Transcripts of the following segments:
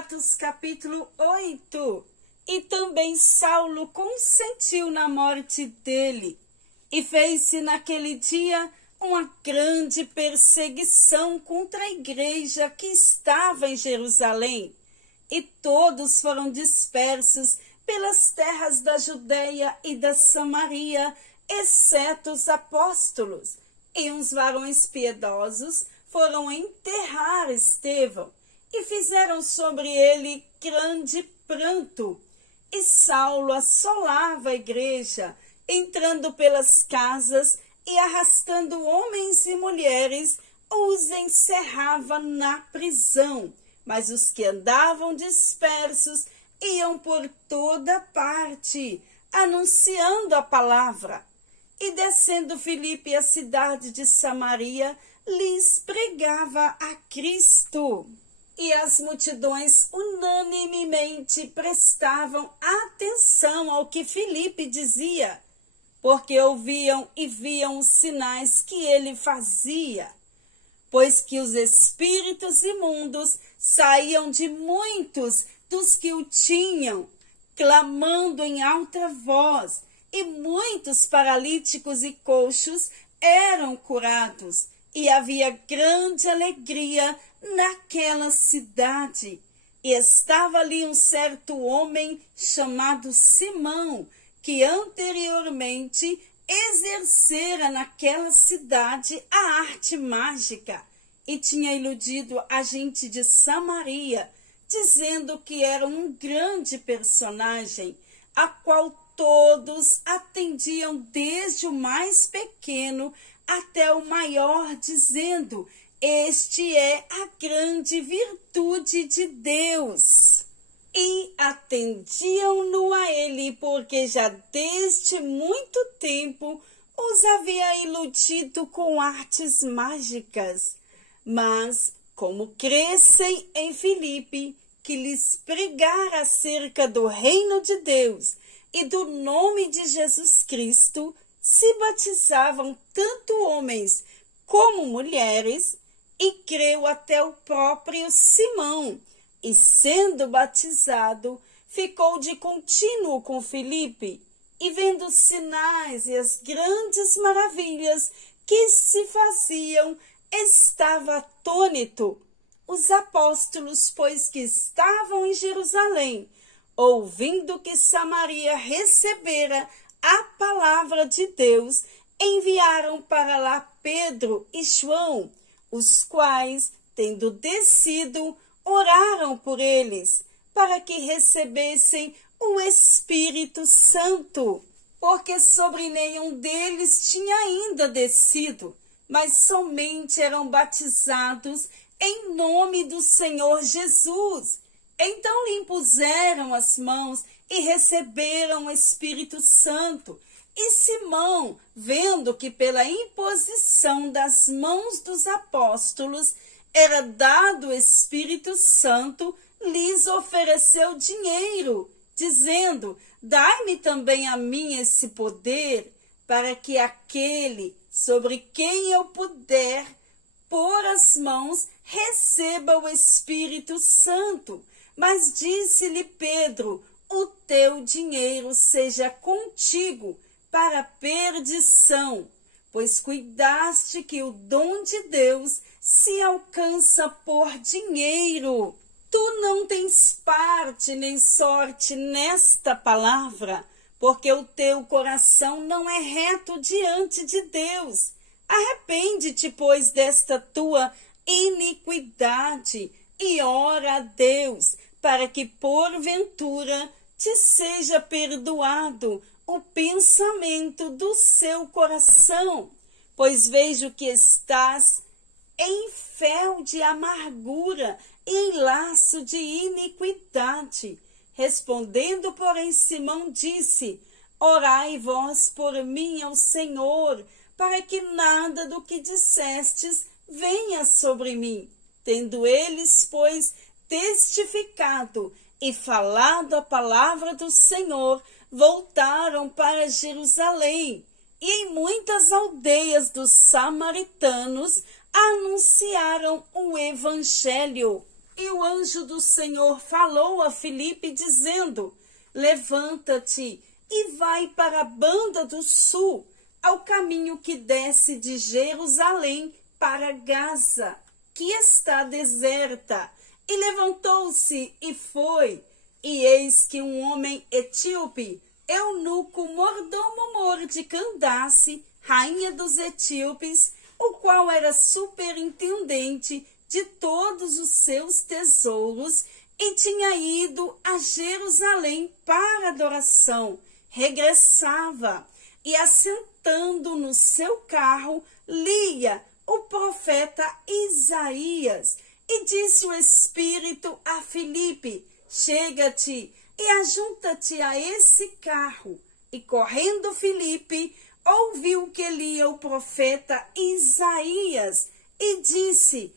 Atos capítulo 8. E também Saulo consentiu na morte dele. E fez-se naquele dia uma grande perseguição contra a igreja que estava em Jerusalém. E todos foram dispersos pelas terras da Judeia e da Samaria, exceto os apóstolos. E uns varões piedosos foram enterrar Estevão, e fizeram sobre ele grande pranto. E Saulo assolava a igreja, entrando pelas casas e arrastando homens e mulheres, os encerrava na prisão. Mas os que andavam dispersos iam por toda parte, anunciando a palavra. E descendo Filipe à cidade de Samaria, lhes pregava a Cristo. E as multidões unanimemente prestavam atenção ao que Filipe dizia, porque ouviam e viam os sinais que ele fazia, pois que os espíritos imundos saíam de muitos dos que o tinham, clamando em alta voz, e muitos paralíticos e coxos eram curados, e havia grande alegria naquela cidade. E estava ali um certo homem chamado Simão, que anteriormente exercera naquela cidade a arte mágica, e tinha iludido a gente de Samaria, dizendo que era um grande personagem, a qual todos atendiam, desde o mais pequeno até o maior, dizendo: este é a grande virtude de Deus. E atendiam-no a ele, porque já desde muito tempo os havia iludido com artes mágicas. Mas, como crescem em Filipe, que lhes pregara acerca do reino de Deus e do nome de Jesus Cristo, se batizavam tanto homens como mulheres, e creu até o próprio Simão, e sendo batizado, ficou de contínuo com Filipe, e vendo os sinais e as grandes maravilhas que se faziam, estava atônito. Os apóstolos, pois que estavam em Jerusalém, ouvindo que Samaria recebera a palavra de Deus, enviaram para lá Pedro e João, os quais, tendo descido, oraram por eles, para que recebessem o Espírito Santo, porque sobre nenhum deles tinha ainda descido, mas somente eram batizados em nome do Senhor Jesus. Então lhe impuseram as mãos e receberam o Espírito Santo. E Simão, vendo que pela imposição das mãos dos apóstolos era dado o Espírito Santo, lhes ofereceu dinheiro, dizendo: dai-me também a mim esse poder, para que aquele sobre quem eu puder pôr as mãos receba o Espírito Santo. Mas disse-lhe Pedro: o teu dinheiro seja contigo para perdição, pois cuidaste que o dom de Deus se alcança por dinheiro. Tu não tens parte nem sorte nesta palavra, porque o teu coração não é reto diante de Deus. Arrepende-te, pois, desta tua iniquidade, e ora a Deus, para que porventura te seja perdoado o pensamento do seu coração, pois vejo que estás em fel de amargura e em laço de iniquidade. Respondendo, porém, Simão disse: orai vós por mim ao Senhor, para que nada do que dissestes venha sobre mim. Tendo eles, pois, testificado e falado a palavra do Senhor, voltaram para Jerusalém, e em muitas aldeias dos samaritanos anunciaram o evangelho. E o anjo do Senhor falou a Filipe, dizendo: levanta-te e vai para a banda do sul, ao caminho que desce de Jerusalém para Gaza, que está deserta. E levantou-se e foi. E eis que um homem etíope, eunuco, mordomo de Candace, rainha dos etíopes, o qual era superintendente de todos os seus tesouros, e tinha ido a Jerusalém para adoração, regressava, e assentando no seu carro, lia o profeta Isaías. E disse o Espírito a Filipe: chega-te e ajunta-te a esse carro. E correndo Filipe, ouviu que lia o profeta Isaías, e disse: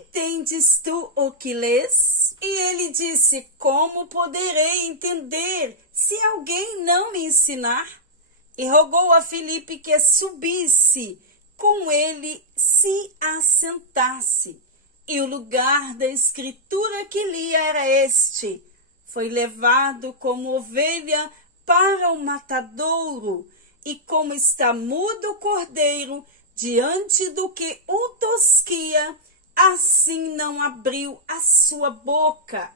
entendes tu o que lês? E ele disse: como poderei entender, se alguém não me ensinar? E rogou a Filipe que subisse com ele, se assentasse. E o lugar da escritura que lia era este: foi levado como ovelha para o matadouro, e como está mudo o cordeiro diante do que o tosquia, assim não abriu a sua boca.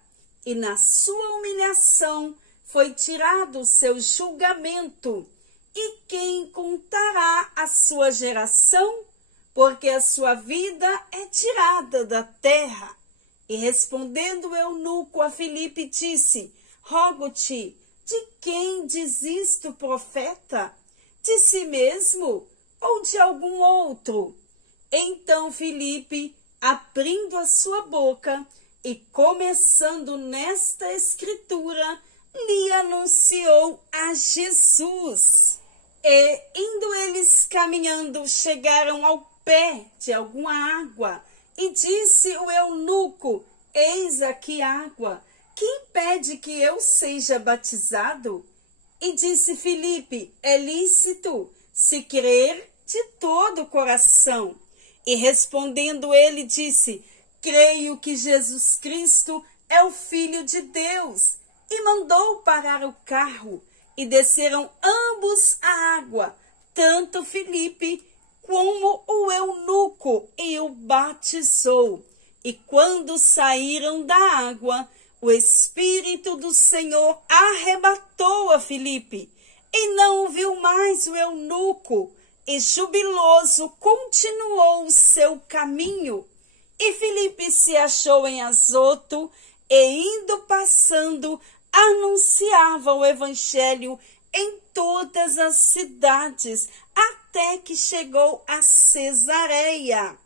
E na sua humilhação foi tirado o seu julgamento. E quem contará a sua geração? Porque a sua vida é tirada da terra. E respondendo o eunuco a Filipe, disse: rogo-te, de quem diz isto, profeta? De si mesmo ou de algum outro? Então Filipe, abrindo a sua boca e começando nesta escritura, lhe anunciou a Jesus. E, indo eles caminhando, chegaram ao pé de alguma água, e disse o eunuco: eis aqui água, que impede que eu seja batizado? E disse Filipe: é lícito, se crer de todo o coração. E respondendo ele, disse: creio que Jesus Cristo é o Filho de Deus. E mandou parar o carro, e desceram ambos à água, tanto Filipe como o eunuco, e o batizou. E quando saíram da água, o Espírito do Senhor arrebatou a Filipe, e não o viu mais o eunuco, e jubiloso continuou o seu caminho. E Filipe se achou em Azoto, e indo passando, anunciava o evangelho em todas as cidades, até que chegou a Cesareia.